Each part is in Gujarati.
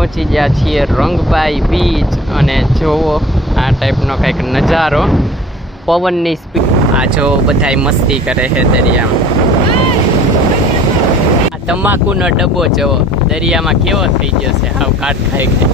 પહોંચી ગયા છીએ રંગબાઈ બીચ અને જોવો આ ટાઈપનો કંઈક નજારો પવનની સ્પીડ આ જો બધાય મસ્તી કરે છે દરિયામાં આ તમાકુનો ડબ્બો જોવો દરિયામાં કેવો થઈ ગયો છે હાવ કાટ ખાઈ ગઈ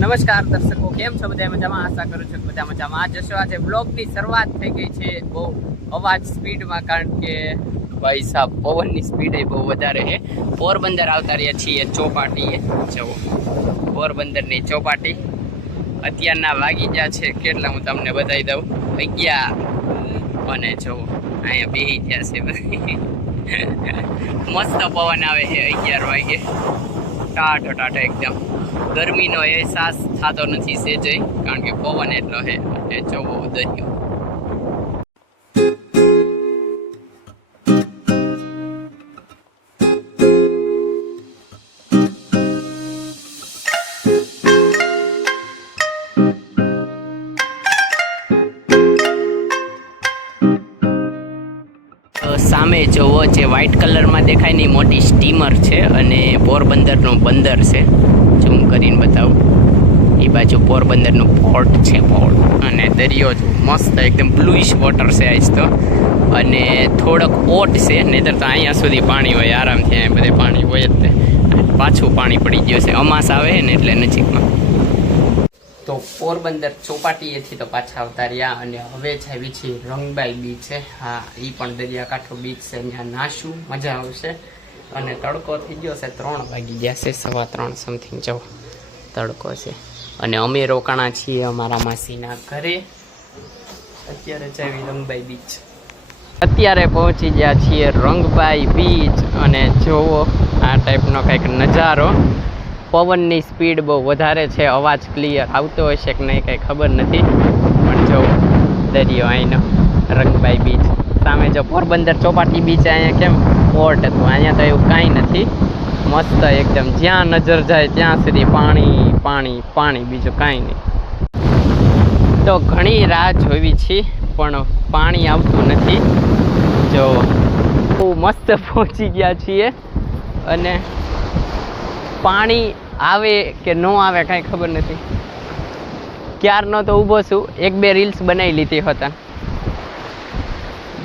નમસ્કાર દર્શકો, કેમ છો બધા મજામાં? આશા કરું છું બધા મજામાં. આ જશો આજે બ્લોગની શરૂઆત થઈ ગઈ છે બહુ અવાજ સ્પીડમાં, કારણ કે ભાઈ સાહેબ પવનની સ્પીડ બહુ વધારે છે. પોરબંદર આવતા રહ્યા છીએ ચોપાટીએ. જવો પોરબંદરની ચોપાટી અત્યારના વાગી ગયા છે કેટલા હું તમને બતાવી દઉં 11 અને જવો અહીંયા બેસી ગયા છે મસ્ત પવન આવે છે 11 વાગે ટાઢો ટાઢો એકદમ. ગરમીનો અહેસાસ થતો નથી સેજે, કારણ કે પવન એટલો છે. એ જોવો દરિયો સામે જોવો જે વ્હાઇટ કલરમાં દેખાય ને મોટી સ્ટીમર છે અને પોરબંદરનું બંદર છે. ઝૂમ કરીને બતાવું. એ બાજુ પોરબંદરનું પોર્ટ છે પોર્ટ, અને દરિયો જો મસ્ત એકદમ બ્લુઇશ વોટર છે આજ તો. અને થોડોક ઓટ છે, નહીંતર તો અહીંયા સુધી પાણી હોય આરામથી. અહીંયા બધે પાણી હોય જ તે પાછું પાણી પડી ગયું છે. અમાસ આવે ને એટલે નજીકમાં. તો પોરબંદર ચોપાટીએથી તો પાછા આવતા રહ્યા અને હવે જ આવી છે રંગબાઈ બીચ છે. હા, એ પણ દરિયાકાંઠો બીચ છે. ત્યાં નાશું, મજા આવશે. અને તડકો થઈ ગયો છે 3 વાગી ગયા છે, 3:15 સમથિંગ જવો તડકો છે. અને અમે રોકાણા છીએ અમારા માસીના ઘરે. અત્યારે જાવી રંગબાઈ બીચ. અત્યારે પહોંચી ગયા છીએ રંગબાઈ બીચ અને જોવો આ ટાઈપનો કંઈક નજારો. પવનની સ્પીડ બહુ વધારે છે, અવાજ ક્લિયર આવતો હશે કે નહીં કંઈ ખબર નથી, પણ જો દરિયો અહીંનો રંગબાઈ બીચ. સામે જો પોરબંદર ચોપાટી બીચ, અહીંયા કેમ પોર્ટ હતું, અહીંયા તો એવું કાંઈ નથી. મસ્ત એકદમ, જ્યાં નજર જાય ત્યાં સુધી પાણી પાણી પાણી, બીજું કાંઈ નહીં. તો ઘણી રાહ જોવી છે પણ પાણી આવતું નથી. જો બહુ મસ્ત પહોંચી ગયા છીએ અને પાણી આવે કે ન આવે કાંઈ ખબર નથી. ક્યારનો તો ઊભો છું, 1-2 રીલ્સ બનાવી લીધી હતા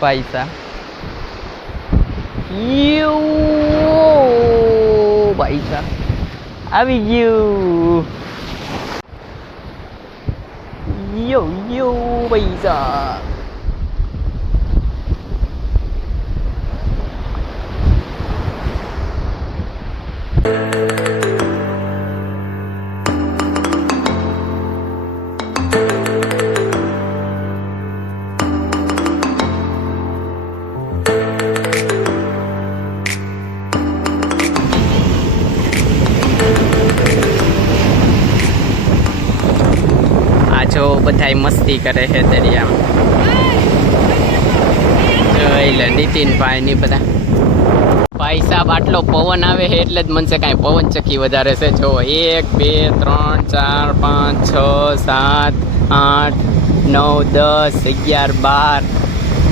ભાઈ સાહેબ. ભાઈ સાહેબ આવી ગયું. યો ભાઈ સાહેબ. જો બધાય મસ્તી કરે છે દરિયામાં. જોઈ લે નીતિનભાઈ ની બધા. ભાઈ સાહેબ આટલો પવન આવે છે એટલે જ મનસે કાંઈ પવન ચક્કી વધારે છે. જો 1 2 3 4 5 6 7 8 9 10 11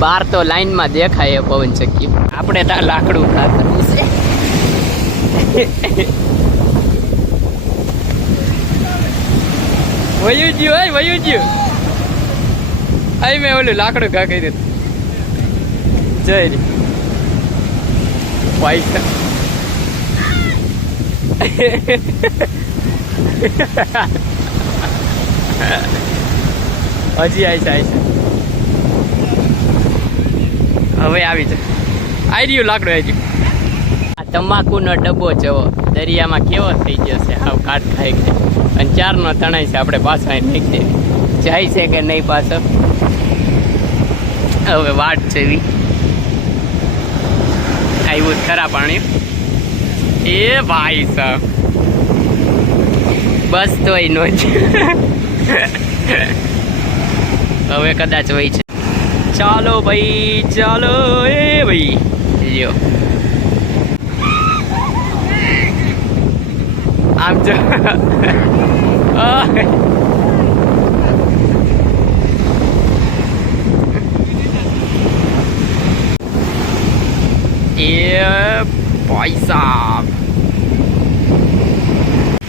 12 તો લાઈનમાં દેખાય પવન ચક્કી. આપણે ત્યાં લાકડું ખાતરવું છે. વયું ગયું હોય, વયું ગયું. અહીં મેં ઓલું લાકડું ઘા કરી દીધું. જય રી ભાઈ હજી આવીશ હવે આવી છે. આવી રહ્યું લાકડું આવી ગયું. આ તમાકુનો ડબ્બો જવો દરિયામાં કેવો થઈ ગયો છે હાવ કાટ ખાઈ ગઈ. અને 4નો તણાઈ છે. આપણે પાછા નીકળી જાય છે કે નહીં પાછો હવે વાટ છે એવી. આવ્યું ખરા પાણી. એ ભાઈ સાહેબ બસ તોય નો જ હવે કદાચ વહી છે. ચાલો ભાઈ ચાલો. એ ભાઈ લ્યો આમ જો ભાઈ સાહેબ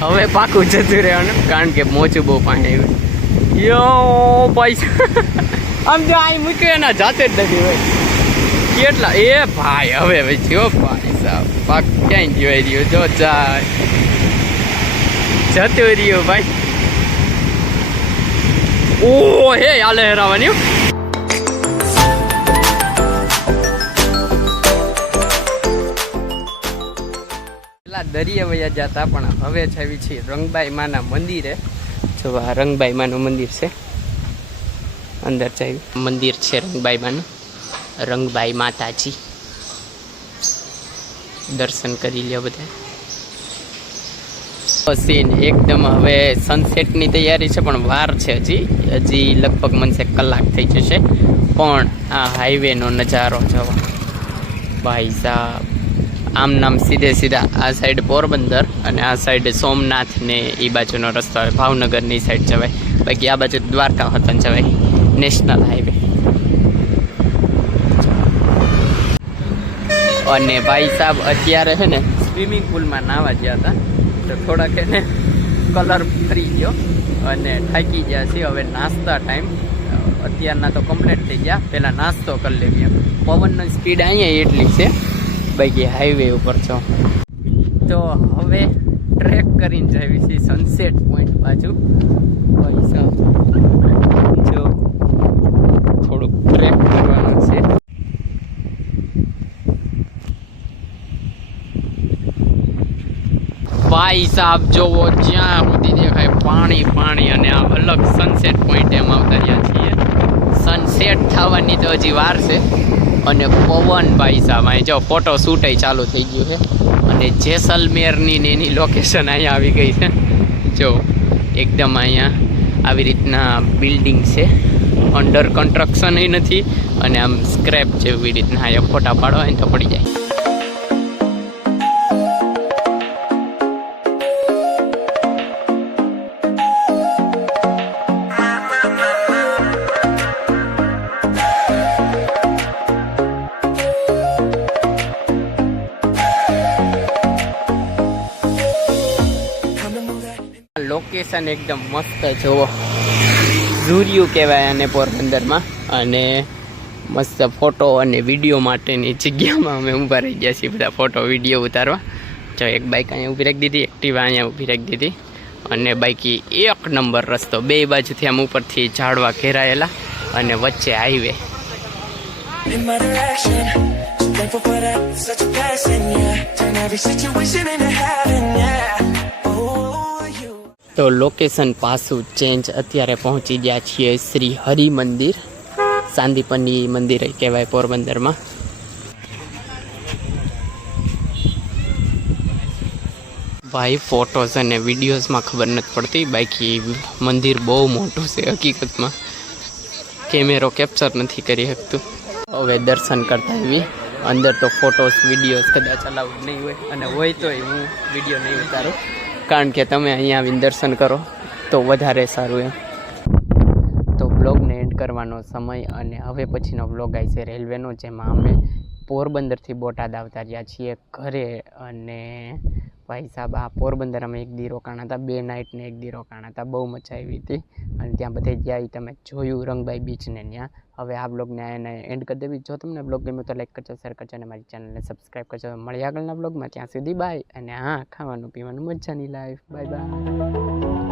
હવે પાકું જતું રહેવાનું કારણ કે મોચું બહુ પાણી આવ્યું યો પૈસા આમ જો અહીં મૂક્યું એના જાતે જ નથી હોય કેટલા એ ભાઈ હવે જો ભાઈ સાહેબ પાક ક્યાંય જોઈ રહ્યો જો જાય જતું રહ્યું ભાઈ ઓ હે હાલે હેરાવાની દરિયા વયા જતા પણ હવે છવી છે રંગબાઈ માના મંદિરે જો આ રંગબાઈ માનું મંદિર છે અંદર છવી મંદિર છે રંગબાઈ માનું રંગબાઈ માતાજી દર્શન કરી લ્યો બધા સીન એકદમ હવે સનસેટની તૈયારી છે પણ વાર છે હજી લગભગ મને કલાક થઈ જશે પણ આ હાઈવેનો નજારો જોવો ભાઈ સાહેબ આમ નામ સીધે સીધા આ સાઈડ પોરબંદર અને આ સાઈડ સોમનાથ ને એ બાજુનો રસ્તો આવે ભાવનગરની સાઈડ જવાય બાકી આ બાજુ દ્વારકા વતન જવાય નેશનલ હાઈવે અને ભાઈ સાહેબ અત્યારે છે ને સ્વિમિંગ પુલમાં નાહવા ગયા હતા તો થોડાક એને કલર ફરી ગયો અને થાકી ગયા છે હવે નાસ્તા ટાઈમ અત્યારના તો કમ્પ્લીટ થઈ ગયા પહેલાં નાસ્તો કરી લેવી પવનની સ્પીડ અહીંયા એટલી છે બાકી હાઈવે ઉપર છો તો હવે ટ્રેક કરીને જાવી છે સનસેટ પોઈન્ટ બાજુ પૈસા જો થોડુંક ટ્રેક કરવાનું છે ભાઈ સાહેબ જોવો જ્યાં સુધી દેખાય પાણી પાણી અને આ અલગ સનસેટ પોઈન્ટ એમ આવતા રહ્યા છીએ સનસેટ થવાની તો હજી વાર છે અને પવન ભાઈ સાહેબ અહીં જો ફોટો શૂટ ચાલુ થઈ ગયું છે અને જેસલમેરની ને એની લોકેશન અહીંયા આવી ગઈ છે જો એકદમ અહીંયા આવી રીતના બિલ્ડિંગ છે અંડર કન્સ્ટ્રક્શન નથી અને આમ સ્ક્રેપ જેવી રીતના અહીંયા ફોટા પાડવા હોય તો પડી જાય લોકેશન એકદમ મસ્ત જોવો ઝુરિયું કહેવાય અને પોરબંદરમાં અને મસ્ત ફોટો અને વિડીયો માટેની જગ્યામાં અમે ઊભા રહી ગયા છીએ બધા ફોટો વિડીયો ઉતારવા જો એક બાઇક અહીંયા ઊભી રાખી દીધી એક્ટિવા અહીંયા ઊભી રાખી દીધી અને બાઇકી એક નંબર રસ્તો બે બાજુથી આમ ઉપરથી ઝાડવા ઘેરાયેલા અને વચ્ચે હાઈવે તો લોકેશન પાછું ચેન્જ અત્યારે પહોંચી ગયા છીએ શ્રી હરિ મંદિર સાંદીપની મંદિર કહેવાય પોરબંદરમાં ભાઈ ફોટોઝ અને વિડીયોઝમાં ખબર નથી પડતી બાકી મંદિર બહુ મોટું છે હકીકતમાં કેમેરો કેપ્ચર નથી કરી શકતું હવે દર્શન કરતા એવી અંદર તો ફોટોઝ વિડીયોઝ કદાચ અલાઉડ નહીં હોય અને હોય તો હું વિડીયો નહીં ઉતારું કારણ કે તમે અહીંયા આવીને દર્શન કરો તો વધારે સારું એમ તો બ્લોગને એન્ડ કરવાનો સમય અને હવે પછીનો બ્લોગ આવી છે રેલવેનો જેમાં અમે પોરબંદરથી બોટાદ આવતા રહ્યા છીએ ઘરે અને ભાઈ સાહેબ આ પોરબંદર અમે એક દી રોકાણા હતા 2 નાઇટ ને એક દી રોકાણા હતા બહુ મજા આવી હતી અને ત્યાં બધે ગયા તમે જોયું રંગબાઈ બીચને ત્યાં હવે આ બ્લોગને એને એન્ડ કરી દેવી જો તમને બ્લોગ ગમ્યો તો લાઈક કરજો શેર કરજો અને મારી ચેનલને સબસ્ક્રાઈબ કરજો મળીએ આગળના બ્લોગમાં ત્યાં સુધી બાય અને હા ખાવાનું પીવાનું મજાની લાઈફ બાય બાય